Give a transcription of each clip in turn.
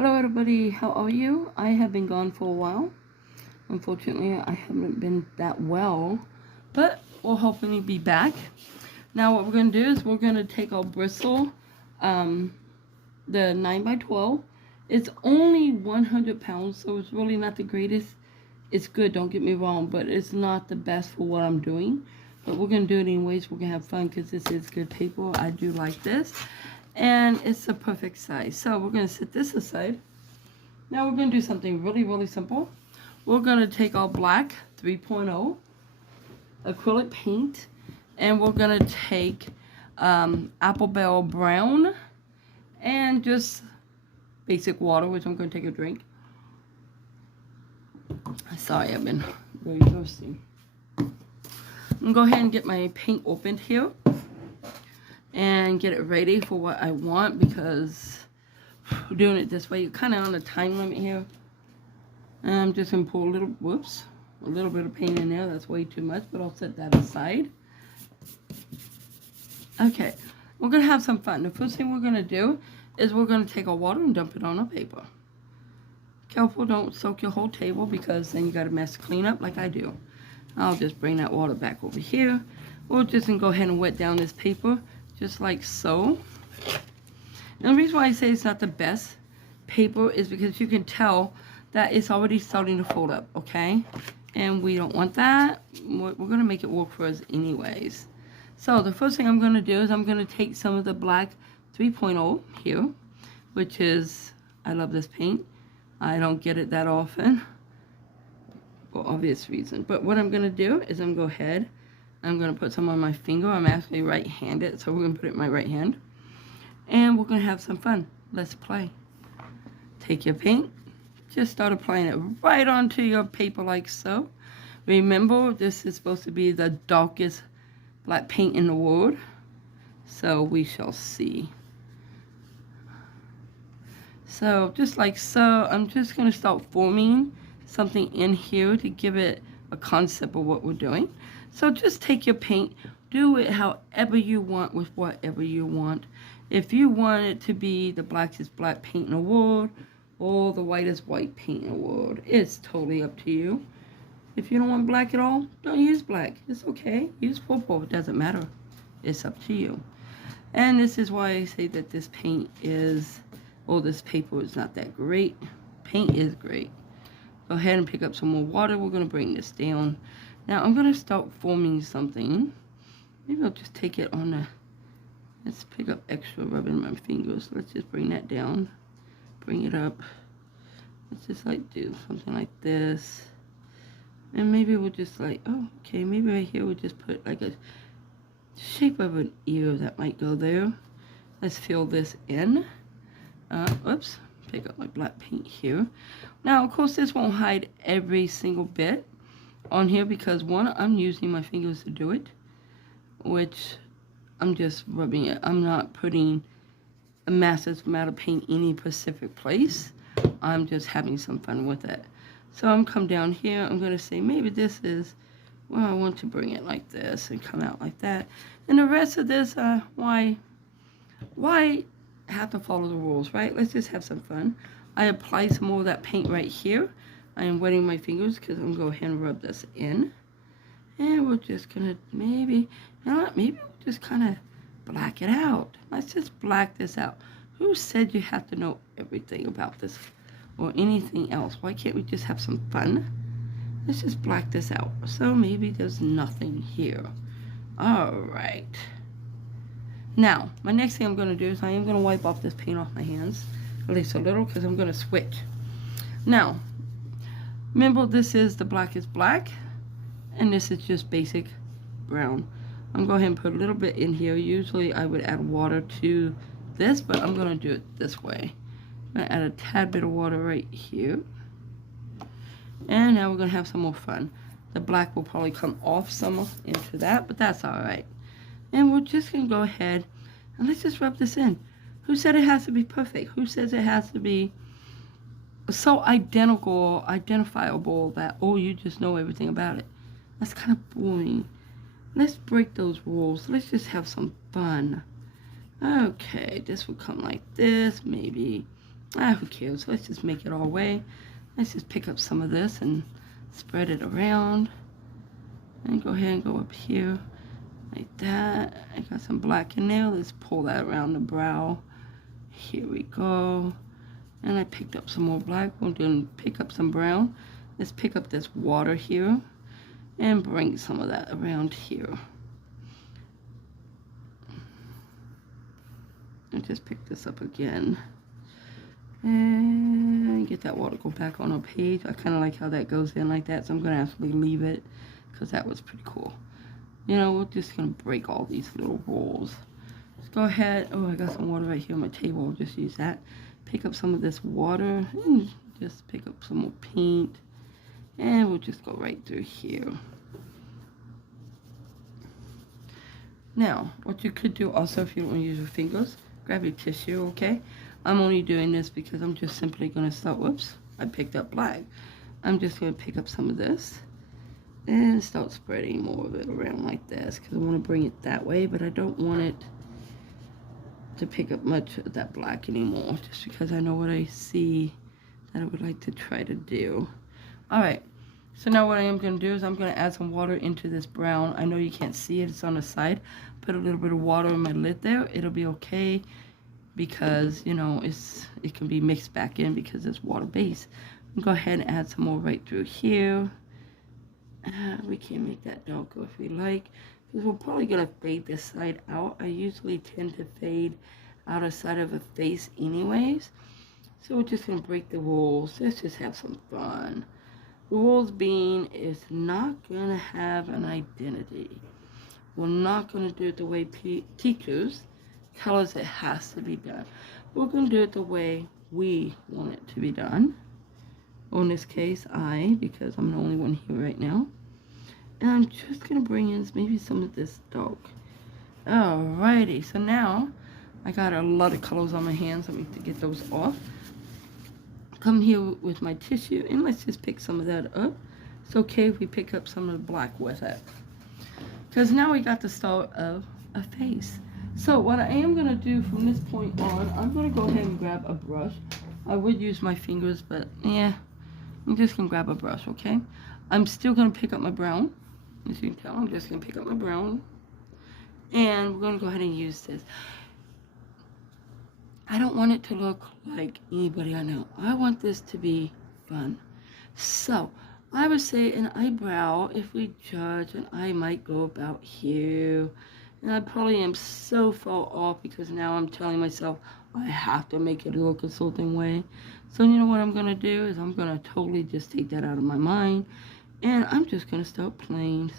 Hello everybody, how are you? I have been gone for a while. Unfortunately, I haven't been that well, but we'll hopefully be back. Now what we're going to do is we're going to take our bristle, the 9x12. It's only 100 pounds, so it's really not the greatest. It's good, don't get me wrong, but it's not the best for what I'm doing. But we're going to do it anyways. We're going to have fun because this is good paper. I do like this. And it's the perfect size. So we're going to set this aside. Now we're going to do something really simple. We're going to take our black 3.0 acrylic paint, and we're going to take apple barrel brown and just basic water, which I'm going to take a drink. Sorry, I've been very thirsty. I'm going to go ahead and get my paint opened here and get it ready for what I want, because we're doing it this way. You're kind of on a time limit here. And I'm just going to pull a little bit of paint in there. That's way too much, but I'll set that aside. Okay, we're going to have some fun. The first thing we're going to do is we're going to take our water and dump it on our paper. Careful, don't soak your whole table, because then you got a mess to clean up like I do. I'll just bring that water back over here. We're just going to go ahead and wet down this paper, just like so. And the reason why I say it's not the best paper is because you can tell that it's already starting to fold up, okay? And we don't want that. We're going to make it work for us anyways. So the first thing I'm going to do is I'm going to take some of the black 3.0 here, which is, I love this paint. I don't get it that often for obvious reasons. But what I'm going to do is I'm going to go ahead, I'm going to put some on my finger. I'm actually right-handed, so we're going to put it in my right hand. And we're going to have some fun. Let's play. Take your paint. Just start applying it right onto your paper like so. Remember, this is supposed to be the darkest black paint in the world. So we shall see. So just like so, I'm just going to start forming something in here to give it a concept of what we're doing. So just take your paint, do it however you want with whatever you want. If you want it to be the blackest black paint in the world, or the whitest white paint in the world, it's totally up to you. If you don't want black at all, don't use black. It's okay. Use purple. It doesn't matter. It's up to you. And this is why I say that this paint is, or this paper is not that great. Paint is great. Go ahead and pick up some more water. We're going to bring this down. Now I'm going to start forming something. Maybe I'll just take it on the, let's pick up extra rubbing my fingers. Let's just bring that down. Bring it up. Let's just like do something like this. And maybe we'll just like, oh, okay, maybe right here we'll just put like a shape of an ear that might go there. Let's fill this in. Oops, pick up my black paint here. Now, of course, this won't hide every single bit on here, because one, I'm using my fingers to do it, which I'm just rubbing it. I'm not putting a massive amount of paint in any specific place. I'm just having some fun with it. So I'm come down here. I'm going to say maybe this is, well, I want to bring it like this and come out like that. And the rest of this, why have to follow the rules, right? Let's just have some fun. I apply some more of that paint right here. I am wetting my fingers because I'm going to go ahead and rub this in. And we're just going to maybe, you know what, maybe we'll just kind of black it out. Let's just black this out. Who said you have to know everything about this or anything else? Why can't we just have some fun? Let's just black this out. So maybe there's nothing here. All right. Now, my next thing I'm going to do is I am going to wipe off this paint off my hands, at least a little, because I'm going to switch. Now, remember, this is the blackest black, and this is just basic brown. I'm going to go ahead and put a little bit in here. Usually I would add water to this, but I'm going to do it this way. I'm going to add a tad bit of water right here. And now we're going to have some more fun. The black will probably come off some into that, but that's all right. And we're just going to go ahead and let's just rub this in. Who said it has to be perfect? Who says it has to be so identifiable that, oh, you just know everything about it? That's kind of boring. Let's break those rules. Let's just have some fun. Okay, this will come like this. Maybe Who cares? Let's just make it all way. Let's just pick up some of this and spread it around. And go ahead and go up here like that. I got some black in there. Let's pull that around the brow. Here we go. And I picked up some more black. We're going to pick up some brown. Let's pick up this water here and bring some of that around here. And just pick this up again. And get that water go back on our page. I kind of like how that goes in like that, so I'm going to actually leave it because that was pretty cool. You know, we're just going to break all these little rolls. Let's go ahead. Oh, I got some water right here on my table. I'll just use that. Pick up some of this water and just pick up some more paint. And we'll just go right through here. Now, what you could do also if you don't want to use your fingers, grab your tissue, okay? I'm only doing this because I'm just simply going to start, whoops, I picked up black. I'm just going to pick up some of this and start spreading more of it around like this because I want to bring it that way, but I don't want it to pick up much of that black anymore just because I know what I see that I would like to try to do. Alright, so now what I am going to do is I'm going to add some water into this brown. I know you can't see it, it's on the side. Put a little bit of water in my lid there. It'll be okay because, you know, it can be mixed back in because it's water based. Go ahead and add some more right through here. We can make that darker if we like, because we're probably going to fade this side out. I usually tend to fade out of side of a face anyways. So we're just going to break the rules. Let's just have some fun. The rules being it's not going to have an identity. We're not going to do it the way teachers tell us it has to be done. We're going to do it the way we want it to be done. Or in this case, because I'm the only one here right now. And I'm just going to bring in maybe some of this dark. Alrighty, so now I got a lot of colors on my hands. Let me get those off. Come here with my tissue and let's just pick some of that up. It's okay if we pick up some of the black with it. Because now we got the start of a face. So what I am going to do from this point on, I'm going to go ahead and grab a brush. I would use my fingers, but yeah, I'm just going to grab a brush, okay? I'm still going to pick up my brown. As you can tell, I'm just going to pick up my brown. And we're going to go ahead and use this. I don't want it to look like anybody I know. I want this to be fun. So, I would say an eyebrow, if we judge, an eye might go about here. And I probably am so far off because now I'm telling myself I have to make it look a certain way. So you know what I'm going to do is I'm going to totally just take that out of my mind. And I'm just going to start playing.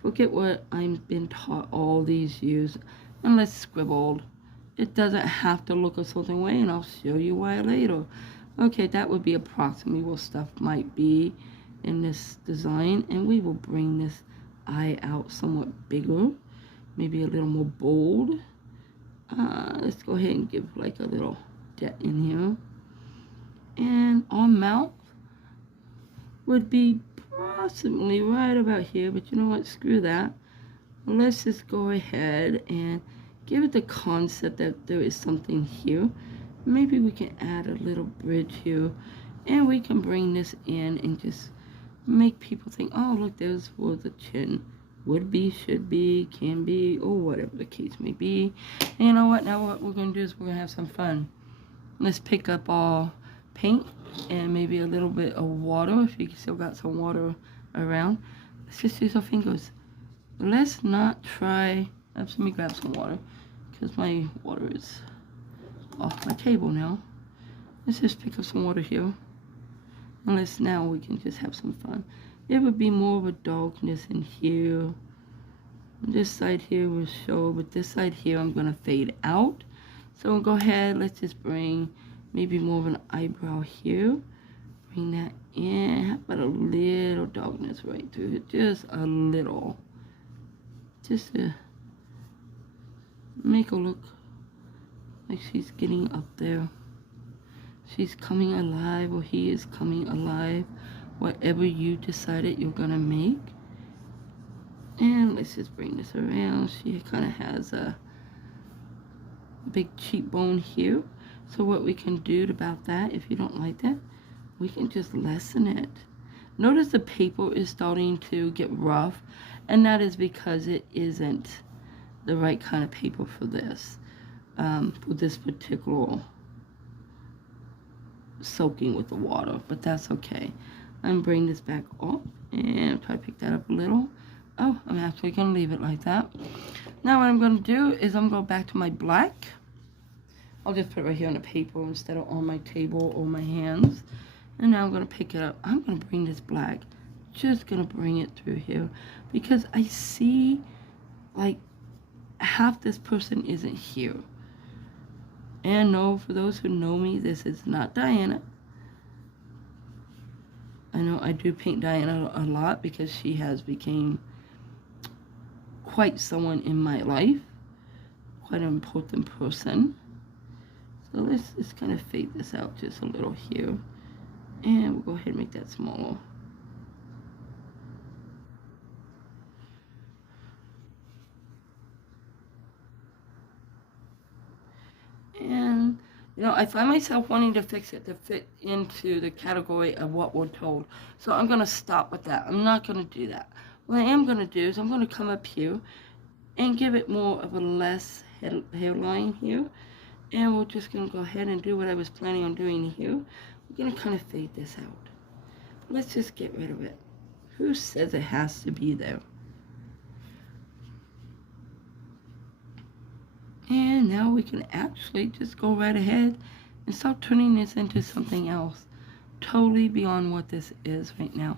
Forget what I've been taught all these years. And let's scribble. It doesn't have to look a certain way, and I'll show you why later. Okay, that would be approximately what stuff might be in this design. And we will bring this eye out somewhat bigger. Maybe a little more bold. Let's go ahead and give like a little depth in here. And our mouth would be possibly right about here, but you know what, screw that. Let's just go ahead and give it the concept that there is something here. Maybe we can add a little bridge here, and we can bring this in and just make people think, oh look, there's where the chin would be, should be, can be, or whatever the case may be. And you know what, now what we're going to do is we're going to have some fun. Let's pick up our paint and maybe a little bit of water, if you still got some water around. Let's just use our fingers. Let's not try, let me grab some water, because my water is off my table now. Let's just pick up some water here. Unless now we can just have some fun. It would be more of a darkness in here. This side here will show, but this side here I'm going to fade out. So go ahead, let's just bring maybe more of an eyebrow here. Bring that in. How about a little darkness right through it? Just a little. Just to make her look like she's getting up there. She's coming alive, or he is coming alive. Whatever you decided you're gonna make. And let's just bring this around. She kind of has a big cheekbone here. So what we can do about that, if you don't like that, we can just lessen it. Notice the paper is starting to get rough, and that is because it isn't the right kind of paper for this particular soaking with the water, but that's okay. I'm bringing this back up and try to pick that up a little. Oh, I'm actually going to leave it like that. Now what I'm going to do is I'm going to go back to my black. I'll just put it right here on the paper instead of on my table or my hands. And now I'm going to pick it up. I'm going to bring this black. Just going to bring it through here because I see like half this person isn't here. And no, for those who know me, this is not Diana. I know I do paint Diana a lot because she has become quite someone in my life. Quite an important person. So let's just kind of fade this out just a little here. And we'll go ahead and make that smaller. And, you know, I find myself wanting to fix it to fit into the category of what we're told. So I'm going to stop with that. I'm not going to do that. What I am going to do is I'm going to come up here and give it more of a less hairline here. And we're just going to go ahead and do what I was planning on doing here. We're going to kind of fade this out. Let's just get rid of it. Who says it has to be there? And now we can actually just go right ahead and start turning this into something else. Totally beyond what this is right now.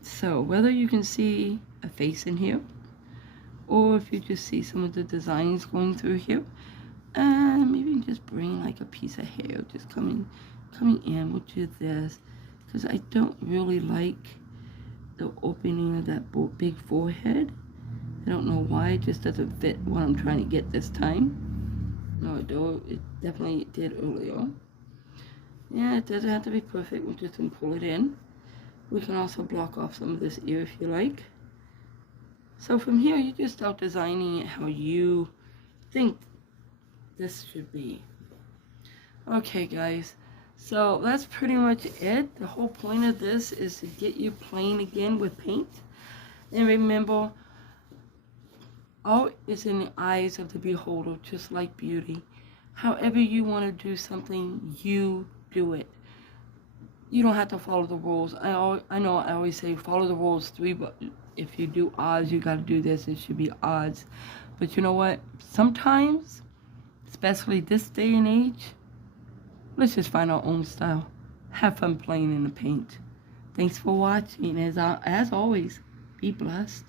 So whether you can see a face in here, or if you just see some of the designs going through here, and maybe just bring like a piece of hair just coming in, which is this, because I don't really like the opening of that big forehead. I don't know why, it just doesn't fit what I'm trying to get this time. No, it definitely did earlier. Yeah, it doesn't have to be perfect. We're just going to pull it in. We can also block off some of this ear if you like. So from here, you just start designing it how you think this should be. Okay, guys. So that's pretty much it. The whole point of this is to get you playing again with paint. And remember, art is in the eyes of the beholder, just like beauty. However you want to do something, you do it. You don't have to follow the rules. I know I always say follow the rules 3, but if you do odds, you got to do this. It should be odds. But you know what? Sometimes, especially this day and age, let's just find our own style. Have fun playing in the paint. Thanks for watching. As always, be blessed.